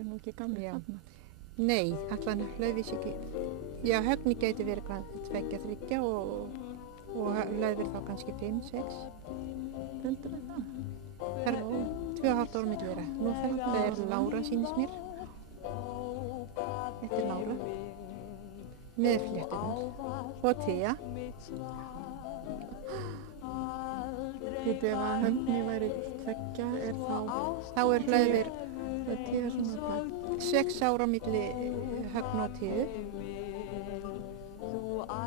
er nú ekki gamli þarna. Nei, allan Laufís ekki. Já, Högni gæti verið hvað 2-3 og Laufir þá kannski 5-6. Heldur það? Það er 2,5 ára milli þeirra. Nú þetta er Lára, sýnist mér. Þetta er Lára. Með fléttunar. Og Thea. Ef að Högni væri 2 er Þá er Laufir það Thea svona hvað? 6 ára milli Högni og Theu.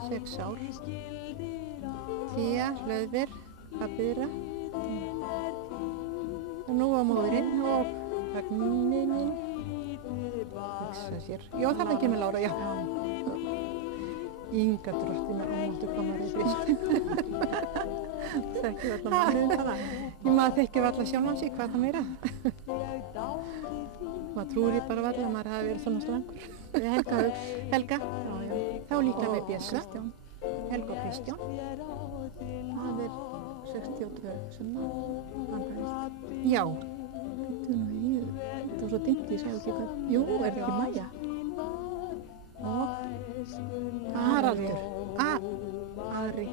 6 ár. Thea, Laufir, pabbi þeirra. Og nú á móðurinn og Högni minn. Hugsa sér. Já, þarna kemur Lára, já. Inga drottina ánáttu komar í brist. Þekkir alla manninn það. Maður þekkir alla sjálfan sig, hvað það meira. Maður trúir ég bara valla að maður hafi verið svona slangur. Helga. Þá líklega með Bjössa. Helga og Kristján. Það er 62 sem hann fæðist. Já. Það var svo dimmt, ég sá ekki hvað. Jú, er það ekki Maja? Haraldur. Ari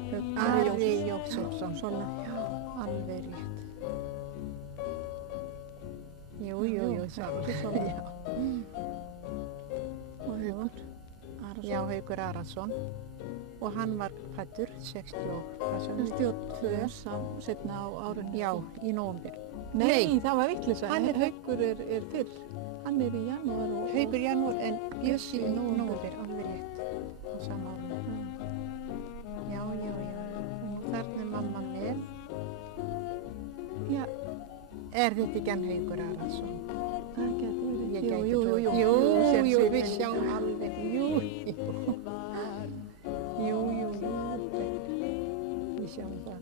Jósefsson. Solla. Já, alveg rétt. Jú, Solla. Já. Og Haukur Arason. Já, Haukur Arason. Og hann var fæddur 62 setna á árinu. Já, í nóvember. Nei, það var vitleysa. Haukur er fyrr. Hann er í janúar og... Haukur í janúar en Bjössi í nóvember, alveg rétt. Á sama árinu. Já. Og þarna er mamma með. Já. Er þetta ekki enn Haukur Arason? Það getur verið. Ég gæti Jú, við sjáum alveg. Jú. Við sjáum það.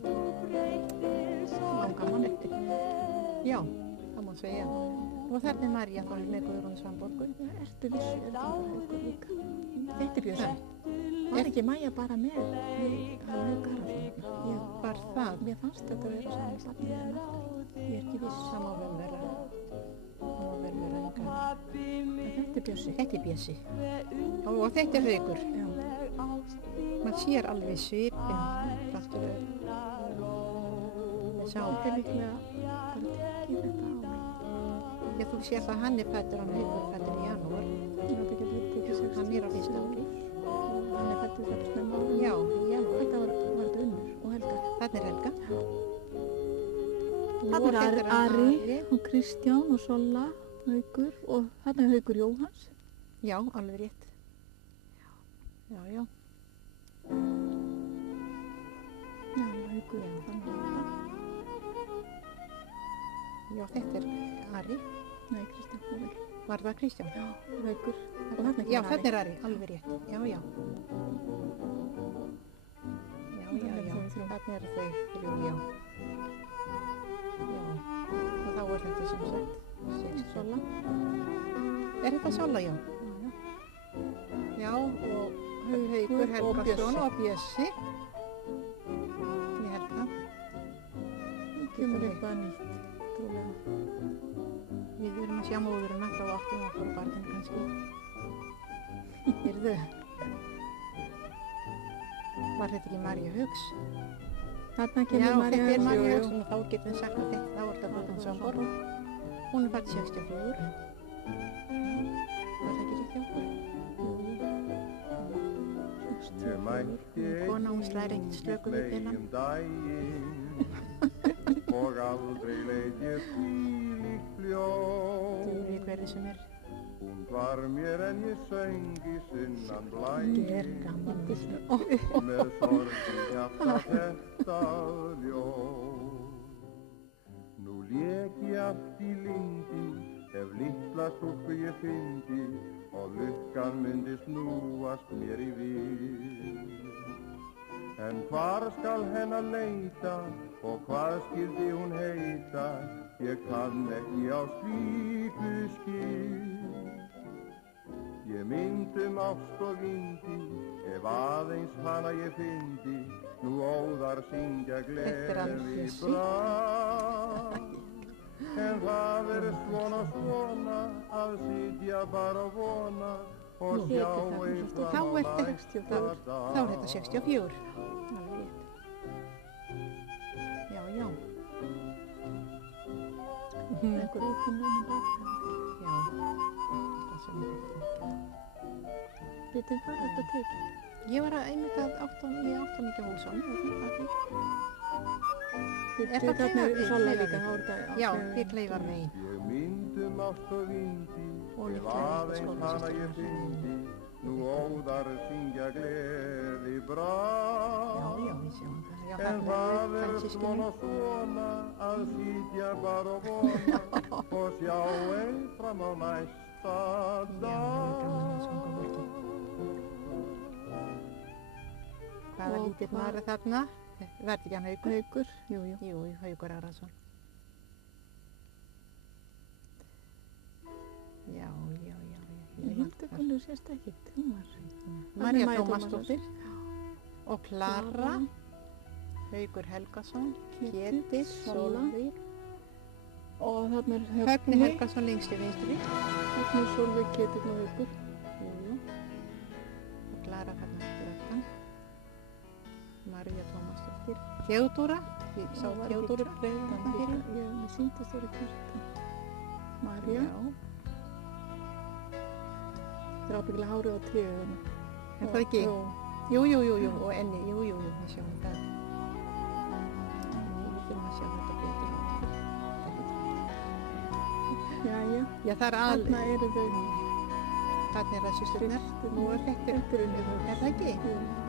Langar mann eftir. Já, það má segja. Og þarna er María þá með Guðrún Svanborgu. Ertu vissu, er það Haukur líka? Þetta er Bjössi. Var ekki Maja bara með Haukur Arason? Já, var það. Mér fannst þetta vera saman barnið en aftur. Ég er ekki viss. Það má vel vera engar. Þetta er Bjössi. Þetta er Bjössi. Og þetta er Haukur. Já. Man sér alveg svipinn. Kraftulegur. Þetta er líklega bara tekið þetta á mig. Já, þú sér það hann er fæddur, hann Haukur fæddur í janúar. Hann er á 1. ári. Hann er á 1. ári. Hann er fæddur þetta snemma. Já, í janúar. Þetta var þetta Unnur og Helga. Þarna er Helga. Þarna er Ari og Kristján og Solla, Haukur og þarna er Haukur Jóhanns. Já, alveg rétt. Já. Já, Haukur þannig. Já, þetta er Ari. Nei, Kristján Húvel. Var það Kristján? Já, Haukur. Og þarna Já, þarna er Ari, alveg rétt. Já. Þarna eru þau 3, já. Og þá er þetta sem sagt 6 Solla. Er þetta Solla, já? Já, og Haukur Helgason og Bjössi. Í Helga. Kemur eitthvað nýtt, trúlega. Við erum að sjá móðurinn alltaf á áttum okkur og barninu kannski. Heyrðu. Var þetta ekki María Hauks? Þarna kemur María Hauks. Já, þetta er María Hauks og þá getum við sagt að þetta, þá er þetta Guðrún Svanborg. Hún er fædd 64. Var það ekki rétt hjá okkur? Kona, hún slær ekkert slöku við bílan. Og aldrei leit ég þvílíkt fljóð. Dugir hverði sem er. Hún var mér en ég söng í sunnan blæ. Er gaman. Með sorg í hjarta þetta ljóð. Nú lék ég allt í lindi, ef litla stúlku ég fyndi, og lukkan myndi snúast mér í vil. En hvar skal hennar leita, og hvað skyldi hún heita, ég kann ekki á slíku skil. Ég myndum ást og vindi, ef aðeins hana ég fyndi, nú óðar syngja gleði bragð. En það svona að sitja bara og vona og sjá eitthvað Þá á er þetta næsta 64. Þá er dag. þetta 64. Alveg rétt. Já, já. Einhver ókunnum bak. Já. Það sem ég veit. Vitið hvað er þetta til? Ég var að einmitt að átta mikið húsum. Þið það þarna Kleifarvegi? er Sola líka, þá er þetta Já, ákveðið. við Kleifarvegi. Ég myndum ást og vindi, Og ef líklega aðeins skólasystur hana ég hans. fyndi, nú óðar syngja gleði brá. Já, já, við sjáum það. Já, En þarna það er svona frændsystkinin. að sitja bara og vona og sjá einn fram á næsta Já, það er gaman að dag. þessu ungu fólki. Hvaða Og lítill hvað- maður er þarna? Verði ekki hann Haukur? Haukur, jú. Jú, Haukur Arason. Já. Hildugunnur sést ekkert, hún var. María María Tómasdóttir og Klara, Haukur Helgason, Ketill, Sola. Sólveig, Og þarna er Högni Helgason lengst í vinstri. Högni, Sólveig, Ketill og Haukur. Jú, og Klara þarna fyrir aftan. María Tómasdóttir. Theodóra, ég sá Það var Theodóru ekki breiðan kjartan fyrir. líka. Mér sýndist það kjartan. María. Já, Það er ábyggilega hárið á tríðunum. er það ekki? Jú. Jú, og enni, jú, við sjáum það. Við þurfum að sjá þetta betur. Jæja. Já, það er Þarna eru þau. Þarna er það systurnar. Systurnar. Nú er þetta Þetta er unnið. Er það ekki? Jú.